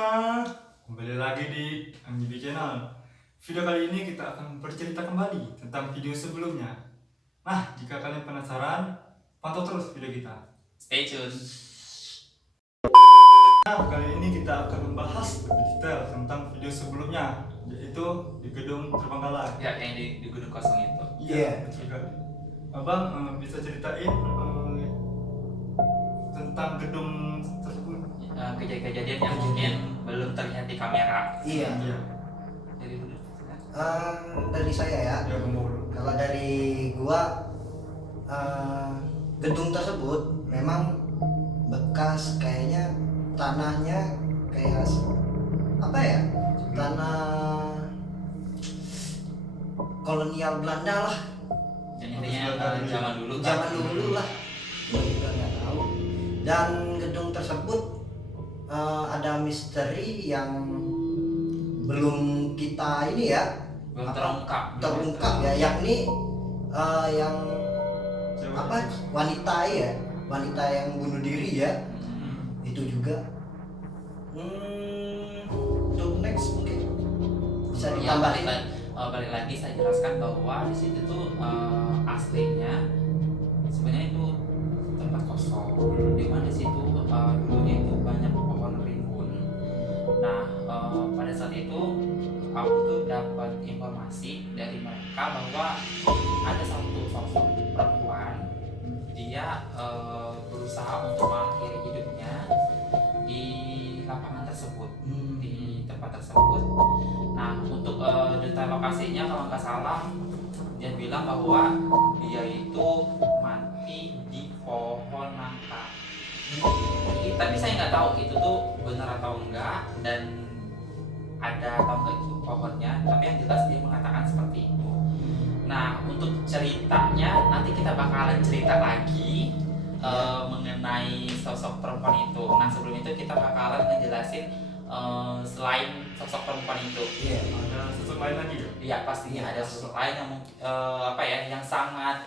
semua, kembali lagi di MGB Channel. Video kali ini kita akan bercerita kembali tentang video sebelumnya. Nah, jika kalian penasaran, pantau terus video kita. Stay tune. Nah, kali ini kita akan membahas lebih detail tentang video sebelumnya, yaitu di gedung Terbengkalai. Ya, yang di gedung kosong itu. Iya, betul sekali. Abang bisa ceritain tentang gedung tersebut? Kejadian yang mungkin belum terlihat di kamera. Iya. Jadi dulu. Dari saya ya. Ya, Kalau dari gua gedung tersebut memang bekas kayaknya tanahnya kayak apa ya? Tanah kolonial Belanda lah. Dan intinya zaman dulu. Zaman dulu lah. Gua juga nggak tahu. Dan gedung tersebut ada misteri yang belum kita ini ya. Belum terungkap Ya, yakni yang Siapa? apa wanita yang bunuh diri ya, itu juga. Untuk next mungkin bisa Ya, ditambahin. balik lagi saya jelaskan bahwa di situ tuh aslinya sebenarnya itu tempat kosong, di mana di situ dulunya itu banyak pohon rimbun. Nah, pada saat itu aku tuh dapat informasi dari mereka bahwa ada satu sosok perempuan, dia berusaha untuk mengakhiri hidupnya di lapangan tersebut, di tempat tersebut. Nah, untuk detail lokasinya kalau nggak salah dia bilang bahwa dia itu mati di pohon nangka. Tapi saya nggak tahu itu tuh benar atau enggak dan ada atau enggak itu pohonnya, tapi yang jelas dia mengatakan seperti itu. Nah, untuk ceritanya nanti kita bakalan cerita lagi mengenai sosok perempuan itu. Nah, sebelum itu kita bakalan ngejelasin selain sosok perempuan itu. Iya. Ada sosok lain lagi ya? Iya, pastinya ada sosok lain yang yang sangat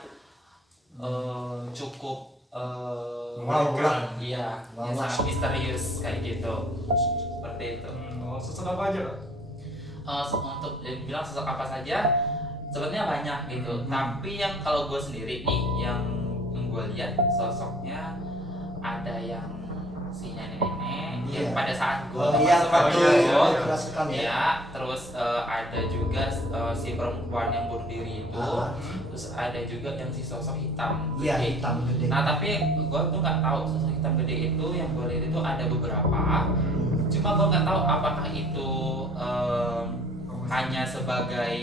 cukup Mengerikan. iya, Wow. yang sangat misterius kayak gitu. Seperti itu. Sosok apa aja, Pak? Untuk bilang sosok apa saja sebenarnya banyak gitu. Tapi yang kalau gue sendiri nih yang gue lihat sosoknya ada yang si nenek-nenek yang Iya. pada saat gue Yang masuk itu kerasukan ya. ya, terus ada juga si perempuan yang bunuh diri itu, terus ada juga yang si sosok hitam Iya, gede. hitam gede. Nah, tapi gue tuh nggak tahu sosok hitam gede itu yang gue lihat itu ada beberapa. Cuma gue nggak tahu apakah itu hanya sebagai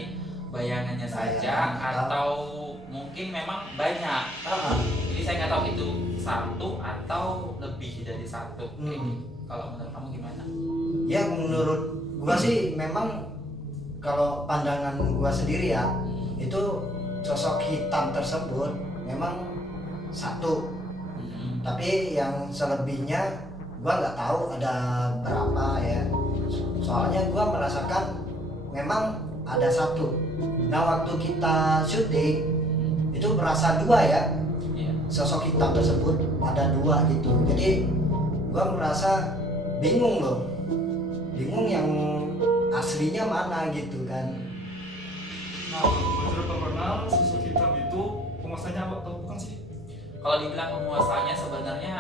bayangannya saja atau mungkin memang banyak. Jadi saya nggak tahu itu satu atau lebih dari satu. Kayak gitu. Kalau menurut kamu gimana? Ya, menurut gua sih memang kalau pandangan gua sendiri ya, itu sosok hitam tersebut memang satu. Tapi yang selebihnya gua nggak tahu ada berapa ya. Soalnya gua merasakan memang ada satu. Nah, waktu kita syuting itu berasa dua ya. Iya. Sosok hitam tersebut ada dua gitu. Jadi gua merasa bingung loh. Bingung yang aslinya mana gitu kan. Nah, menurut pernah sosok hitam itu penguasanya apa atau bukan sih? Kalau dibilang penguasanya sebenarnya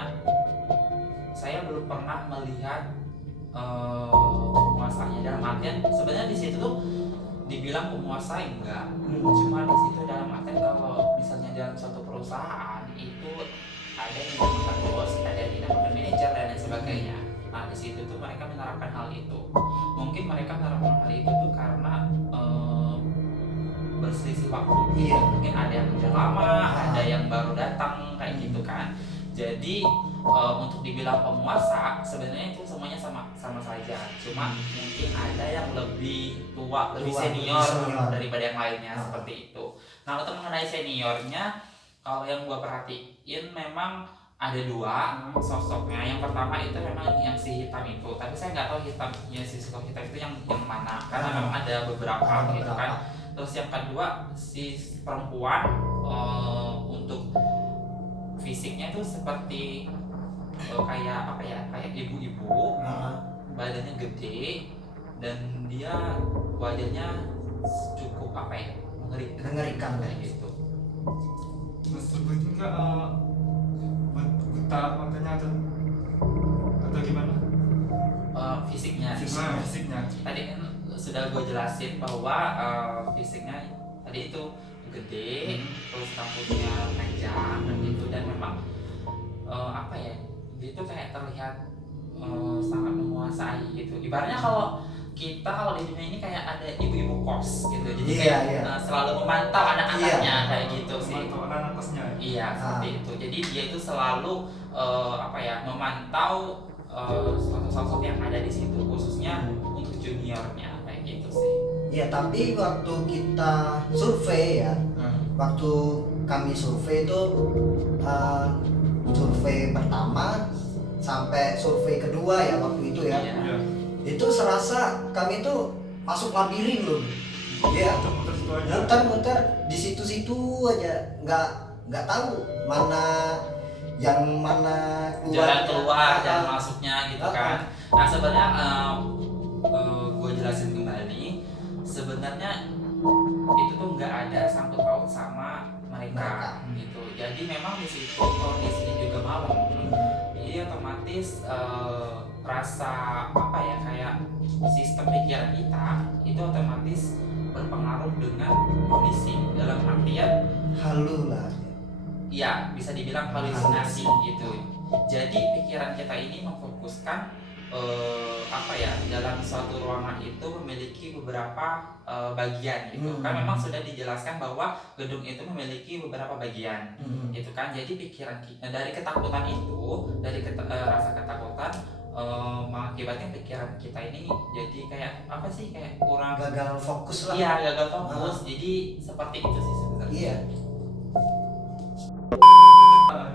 saya belum pernah melihat penguasanya, dalam artian sebenarnya di situ tuh dibilang penguasa enggak. Cuma di situ dalam artian kalau misalnya dalam suatu perusahaan itu ada yang dinamakan bos, ada yang dinamakan manajer dan lain sebagainya. Nah, di situ tuh mereka menerapkan hal itu. Mungkin mereka menerapkan hal itu tuh karena berselisih waktu. Iya. Mungkin ada yang udah lama, ada yang baru datang kayak gitu kan. Jadi untuk dibilang penguasa sebenarnya itu semuanya sama saja. Cuma mungkin ada yang lebih tua, lebih senior daripada yang lainnya seperti itu. Nah, untuk mengenai seniornya, kalau yang gua perhatiin memang ada dua sosoknya. Yang pertama itu memang yang si hitam itu, tapi saya nggak tahu hitamnya si sosok hitam itu yang mana, karena memang ada beberapa gitu kan. Terus yang kedua si perempuan, untuk fisiknya tuh seperti kayak apa ya, kayak ibu-ibu, badannya gede dan dia wajahnya cukup apa ya, Mengerikan. kayak gitu. Tersebut enggak buta matanya atau gimana? Fisiknya Fisiknya. tadi kan sudah gue jelasin bahwa fisiknya tadi itu gede, terus rambutnya panjang dan gitu, dan memang apa ya, dia tuh kayak terlihat sangat menguasai gitu. Ibaratnya kalau kita di dunia ini kayak ada ibu-ibu kos gitu, jadi kayak selalu memantau anak-anaknya kayak gitu sih. Memantau anak kosnya. Iya, seperti itu. Jadi dia itu selalu apa ya, memantau sosok-sosok yang ada di situ, khususnya untuk juniornya kayak gitu sih. Iya, tapi waktu kita survei ya, waktu kami survei itu survei pertama sampai survei kedua ya waktu itu ya, Iya. itu serasa kami tuh masuk labirin loh. Iya, Muter-muter situ aja. muter-muter di situ-situ aja, nggak tahu mana yang mana Jalan keluar, jalan Ah, masuknya gitu kan. Nah sebenarnya gue jelasin kembali, sebenarnya itu tuh nggak ada sangkut paut sama mereka gitu. Jadi memang di situ kondisinya juga malam, jadi otomatis rasa apa ya, kayak sistem pikiran kita itu otomatis berpengaruh dengan kondisi, dalam artian halu lah. ya bisa dibilang halusinasi gitu. Jadi pikiran kita ini memfokuskan apa ya, dalam suatu ruangan itu memiliki beberapa bagian gitu. Kan memang sudah dijelaskan bahwa gedung itu memiliki beberapa bagian gitu kan. Jadi pikiran kita dari ketakutan itu, dari rasa ketakutan mengakibatkan pikiran kita ini jadi kayak apa sih, kayak kurang Gagal fokus lah. iya, gagal fokus. Jadi seperti itu sih sebenarnya. Iya.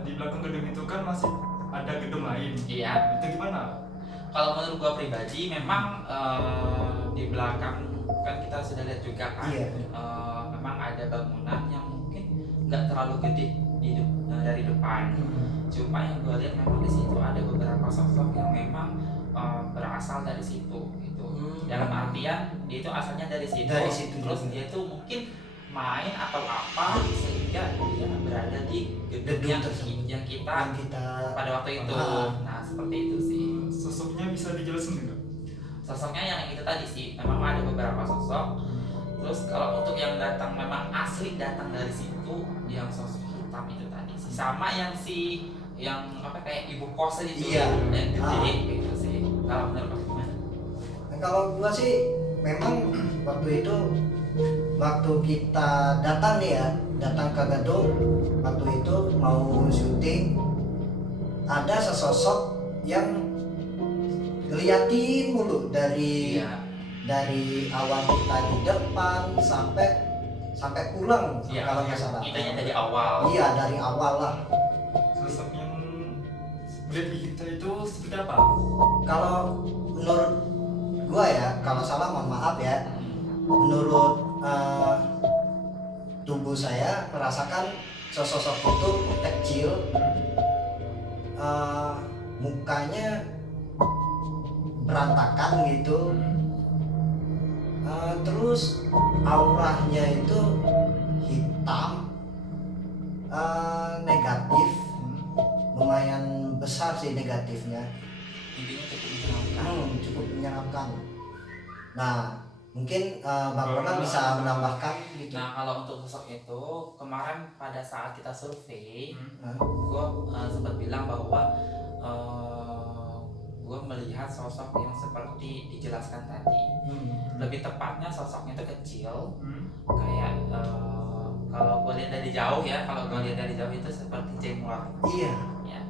Di belakang gedung itu kan masih ada gedung lain. Iya. Itu gimana? Kalau menurut gua pribadi memang di belakang kan kita sudah lihat juga kan, Iya. memang ada bangunan yang mungkin nggak terlalu gede dari depan. Cuma yang gua lihat memang di situ ada beberapa sosok yang memang berasal dari situ gitu. Dalam artian dia itu asalnya dari situ, Dari situ terus juga. dia tuh mungkin main atau apa sehingga dia berada di gedung Gedung yang, tersebut. yang kita Yang kita pada waktu itu. Ah. Nah seperti itu sih. Sosoknya bisa dijelasin nggak? Sosoknya yang itu tadi sih, memang ada beberapa sosok. Terus kalau untuk yang datang memang asli datang dari situ, yang sosok hitam itu tadi sih, sama yang yang apa kayak ibu kos itu, Iya. yang gede gitu sih. Kalau menurut kamu gimana? Nah, kalau gua sih memang waktu kita datang nih ya, datang ke gedung, waktu itu mau syuting, ada sesosok yang ngeliatin mulu dari awal kita di depan sampai pulang Iya, kalau nggak salah. kitanya dari awal. Iya, dari awal lah. Sosok yang melihat di kita itu seperti apa? Kalau menurut gua ya, kalau salah mohon maaf ya. Menurut tubuh saya merasakan sosok itu kecil, mukanya berantakan gitu, terus auranya itu hitam, negatif, lumayan besar sih negatifnya. Intinya cukup menyenangkan. Cukup menyenangkan. Nah, mungkin Bang Ronald bisa menambahkan gitu. Nah kalau untuk sosok itu kemarin pada saat kita survei, Nah, gue sempat bilang bahwa gue melihat sosok yang seperti dijelaskan tadi. Lebih tepatnya sosoknya itu kecil, kayak kalau gue lihat dari jauh ya, itu seperti jenglot. iya. Ya.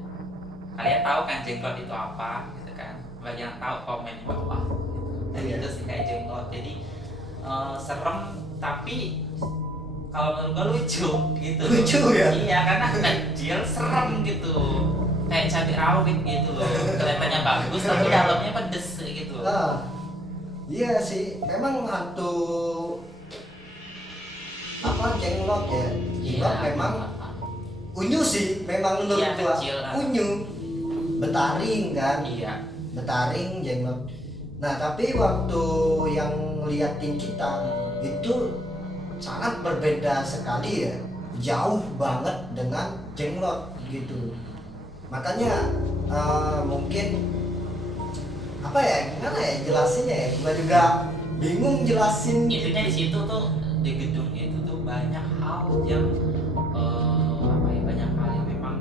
Kalian tahu kan jenglot itu apa, gitu kan? Bagi yang tahu komen di bawah. Dan Iya. itu sih kayak jenglot. Jadi serem, tapi kalau menurut gue lucu gitu. Lucu ya? Iya, karena kecil serem gitu. Kayak cabai rawit gitu loh. Kelihatannya bagus tapi dalamnya pedes gitu. Iya sih, memang hantu apa jenglot ya. Jenglot memang unyu sih, memang menurut Iya, gua kecil, unyu. Betaring kan, Iya. betaring jenglot. Nah tapi waktu yang liatin kita itu sangat berbeda sekali ya, jauh banget dengan jenglot gitu. Makanya mungkin apa ya, gimana ya jelasinnya ya, gua juga bingung jelasin. Intinya di situ tuh, di gedung itu tuh banyak hal yang apa ya, banyak hal yang memang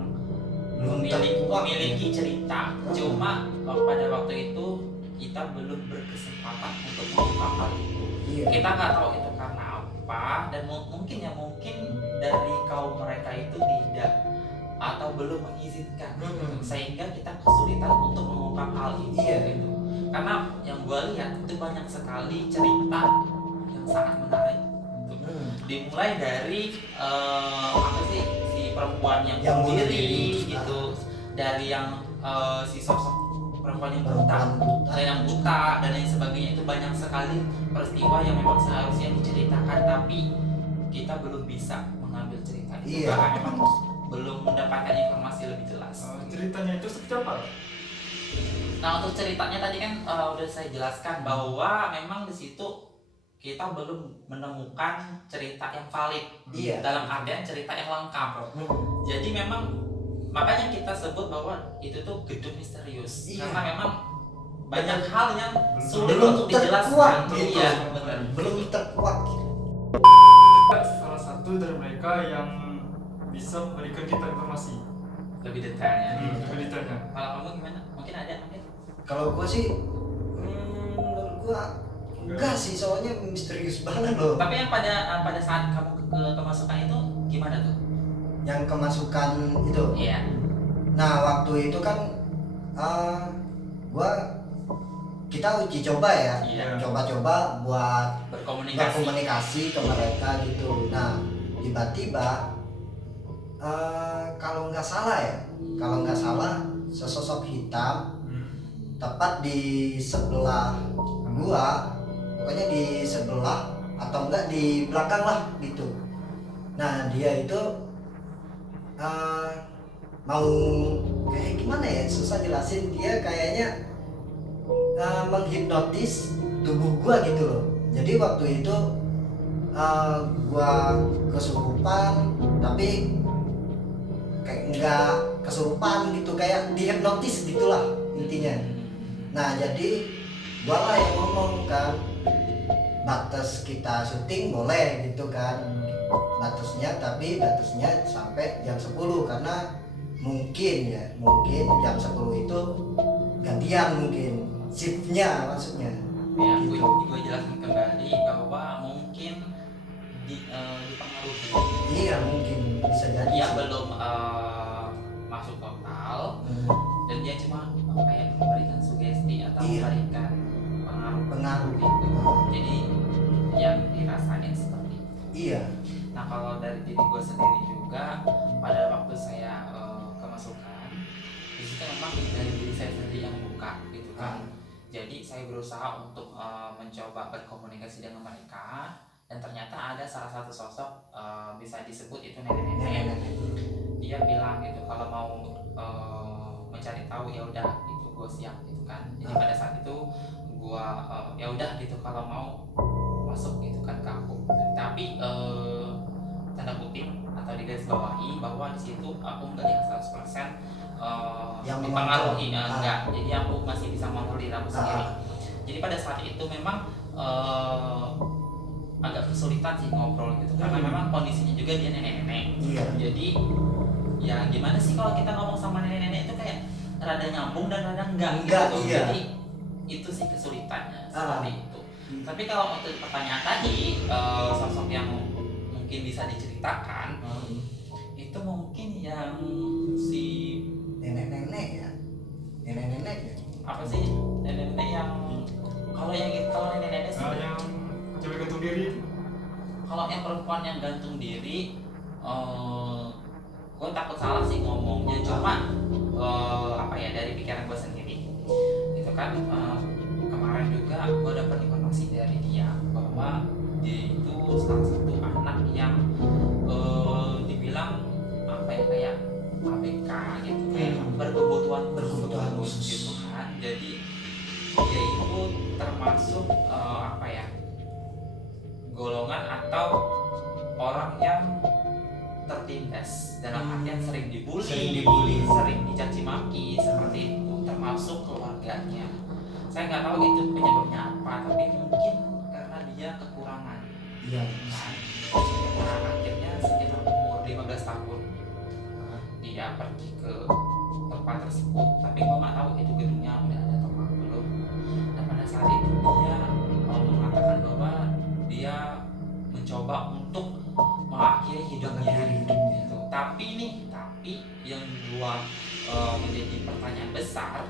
memiliki cerita. Cuma pada waktu itu kita belum berkesempatan untuk mengungkap hal itu. Iya. Kita nggak tahu itu karena apa, dan mungkin dari kaum mereka itu tidak atau belum mengizinkan, sehingga kita kesulitan untuk mengungkap hal itu. Iya. Gitu. Karena yang gue lihat itu banyak sekali cerita yang sangat menarik. Dimulai dari apa sih, si perempuan yang Yang bunuh bunuh diri diri, gitu, dari yang si sosok perempuan yang Perempuan buta. yang buta dan lain sebagainya. Itu banyak sekali peristiwa yang memang seharusnya diceritakan, tapi kita belum bisa mengambil cerita itu. Iya. Karena memang belum mendapatkan informasi lebih jelas. Ceritanya itu seperti apa? Nah, untuk ceritanya tadi kan udah saya jelaskan bahwa memang di situ kita belum menemukan cerita yang valid. Iya. Dalam artian cerita yang lengkap. Jadi memang makanya kita sebut bahwa itu tuh gedung misterius. Iya. Karena memang banyak hal yang sulit Belum untuk dijelaskan. terkuat gitu. Iya, benar. Belum terkuat. Salah satu dari mereka yang bisa memberikan kita informasi Lebih detailnya. lebih detailnya. Kalau kamu gimana? Mungkin ada mungkin. Kalau gua sih menurut gua enggak sih, soalnya misterius banget loh. Tapi yang pada saat kamu kemasukan itu gimana tuh? Yang kemasukan itu. Iya. Nah waktu itu kan kita uji coba ya, Iya. coba-coba buat Berkomunikasi. berkomunikasi ke mereka gitu. Nah tiba-tiba kalau nggak salah sesosok hitam tepat di sebelah gua, pokoknya di sebelah atau enggak di belakang lah gitu. Nah dia itu mau kayak gimana ya, susah jelasin. Dia kayaknya menghipnotis tubuh gua gitu loh. Jadi waktu itu gua kesurupan, tapi kayak nggak kesurupan gitu, kayak dihipnotis gitulah intinya. Nah jadi gua lah yang ngomong kan, batas kita syuting boleh gitu kan, batasnya sampai jam 10 karena mungkin jam 10 itu gantian, mungkin shiftnya maksudnya. Ya, Gitu. gue jelaskan kembali bahwa mungkin dipengaruhi. Iya mungkin bisa jadi. Dia sih. belum masuk total, Hmm, dan dia cuma kayak memberikan sugesti atau Iya. memberikan pengaruh pengaruh. gitu. Hmm, Jadi yang dirasain seperti itu. iya. Nah, kalau dari diri gue sendiri juga, pada waktu saya kemasukan, di situ memang dari diri saya sendiri yang buka gitu kan. Jadi saya berusaha untuk mencoba berkomunikasi dengan mereka, dan ternyata ada salah satu sosok, bisa disebut itu nenek-nenek. Dia bilang gitu, kalau mau mencari tahu ya udah, itu gue siap gitu kan. Jadi pada saat itu gue ya udah gitu, kalau mau masuk gitu kan ke aku. Tapi tanda kutip atau digaris bawahi bahwa di situ aku enggak yang 100% Yang dipengaruhi, mengontrol. enggak. Jadi aku masih bisa mengontrol diri aku sendiri. Jadi pada saat itu memang agak kesulitan sih ngobrol gitu, karena memang kondisinya juga dia nenek-nenek. Iya. Jadi ya gimana sih kalau kita ngomong sama nenek-nenek itu kayak rada nyambung dan rada enggak gitu. Iya. Jadi itu sih kesulitannya seperti itu. Tapi kalau untuk pertanyaan tadi, sosok yang mungkin bisa diceritakan itu mungkin yang si Nenek-nenek ya. apa sih, nenek-nenek yang kalau nenek-nenek sih, Yang cewek gantung diri. kalau yang perempuan yang gantung diri, gue takut salah sih ngomongnya. Cuma apa ya, dari pikiran gue sendiri itu kan, kemarin juga gue dapat informasi dari dia bahwa dia itu salah satu anak yang dibilang apa ya, kayak ABK gitu, kayak berkebutuhan Berkebutuhan khusus khusus. gitu kan. Jadi dia itu termasuk apa ya, golongan atau orang yang tertindas, dalam artian sering dibully, sering dicaci maki seperti itu, termasuk keluarganya. Saya nggak tahu itu penyebabnya apa, tapi mungkin karena dia kekurangan. Iya. Nah, akhirnya sekitar umur 15 tahun dia pergi ke tempat tersebut, tapi gua nggak tahu itu gedungnya udah ada atau belum. Dan pada saat itu dia mengatakan bahwa dia mencoba untuk mengakhiri hidupnya. Gitu. Tapi yang gua menjadi pertanyaan besar,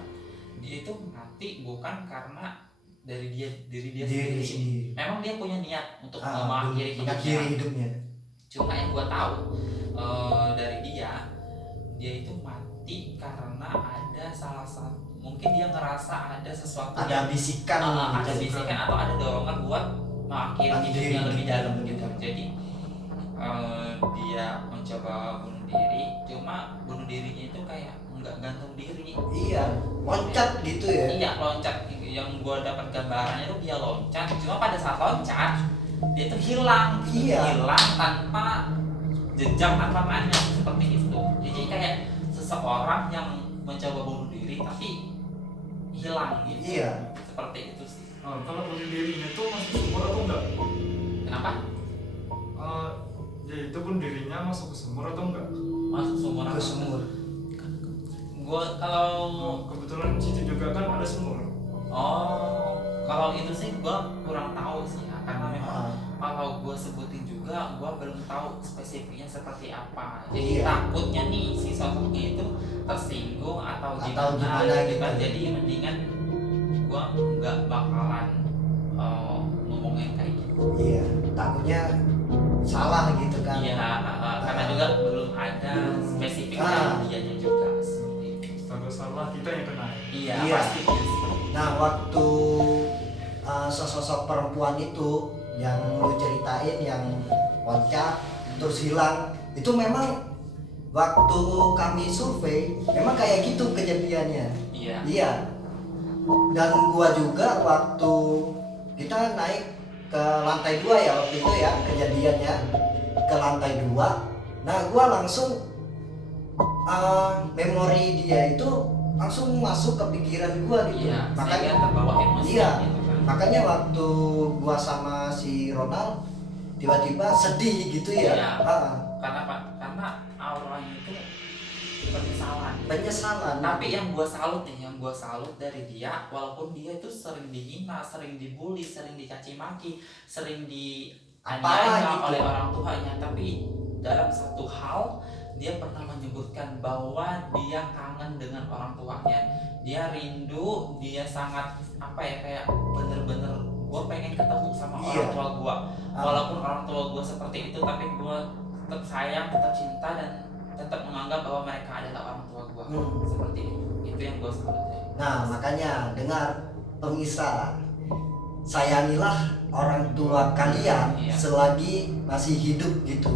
dia itu mati bukan karena dari diri dia sendiri. Memang dia punya niat untuk mengakhiri hidupnya. Cuma yang gua tahu dari dia itu mati karena ada salah satu, mungkin dia ngerasa ada sesuatu, Ada bisikan, ada bisikan atau ada dorongan buat mengakhiri hidupnya lebih dalam gitu. Jadi dia mencoba bunuh diri, cuma bunuh dirinya itu kayak nggak gantung diri. Iya, loncat gitu ya. Iya, loncat. Yang gua dapat gambarannya itu dia loncat, cuma pada saat loncat dia tuh hilang, hilang tanpa jejak, tanpa mana, seperti itu. Jadi kayak seseorang yang mencoba bunuh diri tapi hilang gitu. Iya. Seperti itu sih. Kalau bunuh dirinya itu masuk sumur atau enggak? Kenapa? Ya itu bunuh dirinya masuk ke sumur atau enggak? Masuk sumur. Ke sumur. Gua kalau kebetulan situ juga kan ada sumur. Kalau itu sih gua kurang tahu sih ya, karena memang kalau gua sebutin juga gua belum tahu spesifiknya seperti apa. Jadi takutnya nih si sosoknya itu tersinggung atau gimana gitu kan. Jadi mendingan gua nggak bakalan ngomongin kayak gitu. Iya, takutnya salah gitu kan. Iya, karena juga belum ada spesifiknya dianya juga. Kalau salah kita yang kena. Iya. Pasti. Nah, waktu sosok perempuan itu yang lu ceritain yang loncat terus hilang, itu memang waktu kami survei memang kayak gitu kejadiannya. Iya. Dan gua juga waktu kita naik ke lantai 2 ya waktu itu ya kejadiannya, ke lantai 2. Nah, gua langsung memori dia itu langsung masuk ke pikiran gua gitu. Iya, makanya terbawa emosi iya, gitu kan. makanya waktu gua sama si Ronald tiba-tiba sedih gitu ya. Iya. Karena apa? Karena auranya itu penyesalan. Tapi yang gua salut dari dia, walaupun dia itu sering dihina, sering dibully, sering dicaci maki, sering dianiaya oleh orang tuanya, tapi dalam satu hal dia pernah menyebutkan bahwa dia kangen dengan orang tuanya. Dia rindu, dia sangat kayak bener-bener gua pengen ketemu sama orang tua gua. Walaupun orang tua gua seperti itu, tapi gua tetap sayang, tetap cinta, dan tetap menganggap bahwa mereka adalah orang tua gua. Seperti itu yang gua salut. Nah, makanya dengar pemirsa, sayangilah orang tua kalian selagi masih hidup gitu.